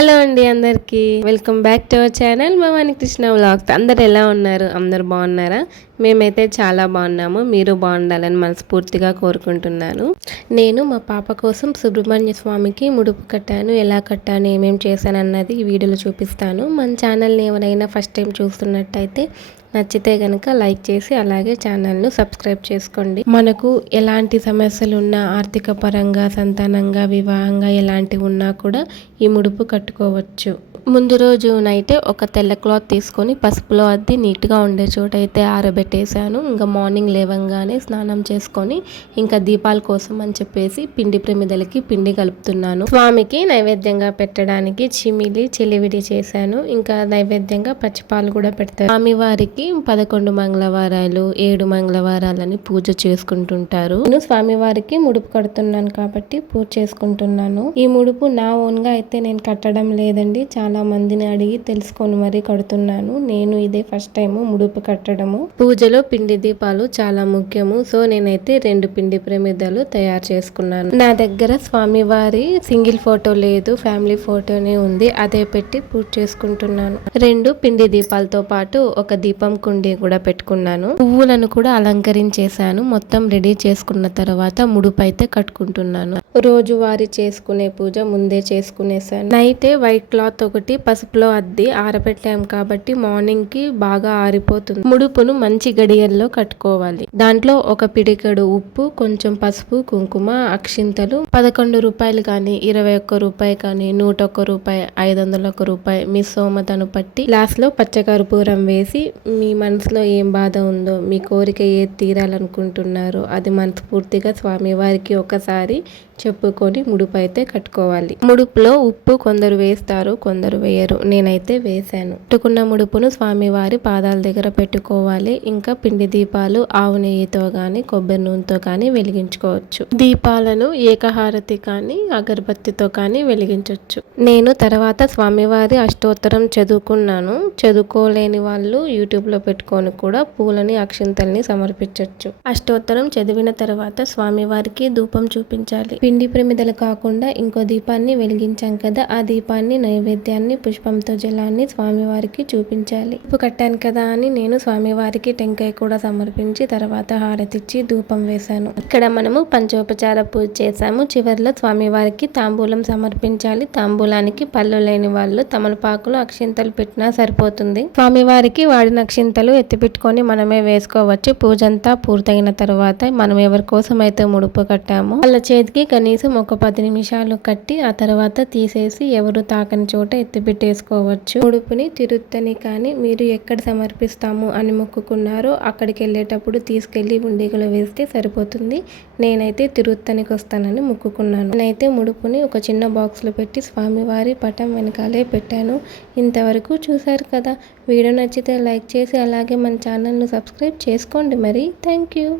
Hello అండి అందరికీ welcome back to our channel Bhavani Krishna vlogs. అందరు ఎలా ఉన్నారు? అందరు బాగున్నారా? మేమైతే చాలా బాగున్నాము. మీరు బాగుండాలని మనస్ఫూర్తిగా కోరుకుంటున్నాను. నేను మా పాప కోసం సుబ్రహ్మణ్య స్వామికి ముడుపు కట్టాను. ఎలా కట్టాను, ఏమేమి చేశాను అన్నది ఈ వీడియోలో చూపిస్తాను. మన ఛానల్ని ఎవరైనా ఫస్ట్ టైం చూస్తున్నట్టయితే నచ్చితే కనుక లైక్ చేసి అలాగే ఛానల్ను సబ్స్క్రైబ్ చేసుకోండి. మనకు ఎలాంటి సమస్యలు ఉన్నా, ఆర్థిక పరంగా, సంతానంగా, వివాహంగా ఎలాంటివి ఉన్నా కూడా ఈ ముడుపు కట్టుకోవచ్చు. ముందు రోజు నైటే ఒక తెల్ల క్లాత్ తీసుకొని పసుపులో అద్ది నీట్గా ఉండే చోట అయితే ఆరబెట్టేశాను. ఇంకా మార్నింగ్ లేవంగానే స్నానం చేసుకొని ఇంకా దీపాల కోసం అని చెప్పేసి పిండి ప్రమిదలకి పిండి కలుపుతున్నాను. స్వామికి నైవేద్యంగా పెట్టడానికి చిమిలి చిలివిడి చేశాను. ఇంకా నైవేద్యంగా పచ్చిపాలు కూడా పెడతారు. స్వామివారికి 11 మంగళవారాలు 7 మంగళవారాలని పూజ చేసుకుంటుంటారు. నేను స్వామివారికి ముడుపు కడుతున్నాను కాబట్టి పూజ చేసుకుంటున్నాను. ఈ ముడుపు నా ఓన్ గా అయితే నేను కట్టడం లేదండి. చాలా మందిని అడిగి తెలుసుకొని మరీ కడుతున్నాను. నేను ఇదే ఫస్ట్ టైం ముడుపు కట్టడము. పూజలో పిండి దీపాలు చాలా ముఖ్యము. సో నేనైతే 2 పిండి ప్రమిదలు తయారు చేసుకున్నాను. నా దగ్గర స్వామివారి సింగిల్ ఫోటో లేదు, ఫ్యామిలీ ఫోటోనే ఉంది. అదే పెట్టి పూజ చేసుకుంటున్నాను. 2 పిండి దీపాలతో పాటు ఒక దీపం కుండి కూడా పెట్టుకున్నాను. పువ్వులను కూడా అలంకరించేశాను. మొత్తం రెడీ చేసుకున్న తర్వాత ముడుపు అయితే కట్టుకుంటున్నాను. రోజువారీ చేసుకునే పూజ ముందే చేసుకునేసాను. నైటే వైట్ క్లాత్ ఒకటి పసుపులో అద్ది ఆరబెట్టాం కాబట్టి మార్నింగ్ కి బాగా ఆరిపోతుంది. ముడుపును మంచి గడియల్లో కట్టుకోవాలి. దాంట్లో ఒక పిడికెడు ఉప్పు, కొంచెం పసుపు, కుంకుమ, అక్షింతలు 11 రూపాయలు కానీ 21 రూపాయి కానీ 101 రూపాయి 501 రూపాయి మీ స్తోమతను పట్టి గ్లాస్ లో పచ్చకర్పూరం వేసి మీ మనసులో ఏం బాధ ఉందో, మీ కోరిక ఏది తీరాలనుకుంటున్నారో అది మనస్ఫూర్తిగా స్వామివారికి ఒకసారి చెప్పుకొని ముడుపు అయితే కట్టుకోవాలి. ముడుపులో ఉప్పు కొందరు వేస్తారు, కొందరు వేయరు. నేనైతే వేశాను. పెట్టుకున్న ముడుపును స్వామివారి పాదాల దగ్గర పెట్టుకోవాలి. ఇంకా పిండి దీపాలు ఆవు నెయ్యితో కానీ కొబ్బరి నూనెతో కానీ వెలిగించుకోవచ్చు. దీపాలను ఏకహారతి కానీ అగరబత్తితో కానీ వెలిగించవచ్చు. నేను తర్వాత స్వామివారి అష్టోత్తరం చదువుకున్నాను. చదువుకోలేని వాళ్ళు యూట్యూబ్ లో పెట్టుకొని కూడా పూలని అక్షింతల్ని సమర్పించవచ్చు. అష్టోత్తరం చదివిన తర్వాత స్వామివారికి ధూపం చూపించాలి. పిండి ప్రమిదలు కాకుండా ఇంకో దీపాన్ని వెలిగించాం కదా, ఆ దీపాన్ని నైవేద్యాన్ని పుష్పంతో జలాన్ని స్వామివారికి చూపించాలి. ఉప్పు కట్టాను కదా అని నేను స్వామివారికి టెంకాయ కూడా సమర్పించి తర్వాత హారతిచ్చి ధూపం వేశాను. ఇక్కడ మనము పంచోపచార పూజ చేశాము. చివరిలో స్వామివారికి తాంబూలం సమర్పించాలి. తాంబూలానికి పళ్ళు లేని వాళ్ళు తమలపాకులు అక్షింతలు పెట్టినా సరిపోతుంది. స్వామివారికి వాడిన అక్షింతలు ఎత్తిపెట్టుకొని మనమే వేసుకోవచ్చు. పూజ అంతా పూర్తయిన తర్వాత మనం ఎవరి కోసం అయితే ముడుపు కట్టామో వాళ్ళ చేతికి కనీసం ఒక 10 నిమిషాలు కట్టి ఆ తర్వాత తీసేసి ఎవరు తాకని చోట ఎత్తిపెట్టేసుకోవచ్చు. ముడుపుని తిరుత్తని కానీ మీరు ఎక్కడ సమర్పిస్తాము అని మొక్కుకున్నారో అక్కడికి వెళ్ళేటప్పుడు తీసుకెళ్లి ఉండిగలో వేస్తే సరిపోతుంది. నేనైతే తిరుత్తనికి వస్తానని మొక్కుకున్నాను. నేనైతే ముడుపుని ఒక చిన్న బాక్స్ లో పెట్టి స్వామివారి పటం వెనకాలే పెట్టాను. ఇంతవరకు చూసారు కదా. వీడియో నచ్చితే లైక్ చేసి అలాగే మన ఛానల్ను సబ్స్క్రైబ్ చేసుకోండి మరి. Thank you.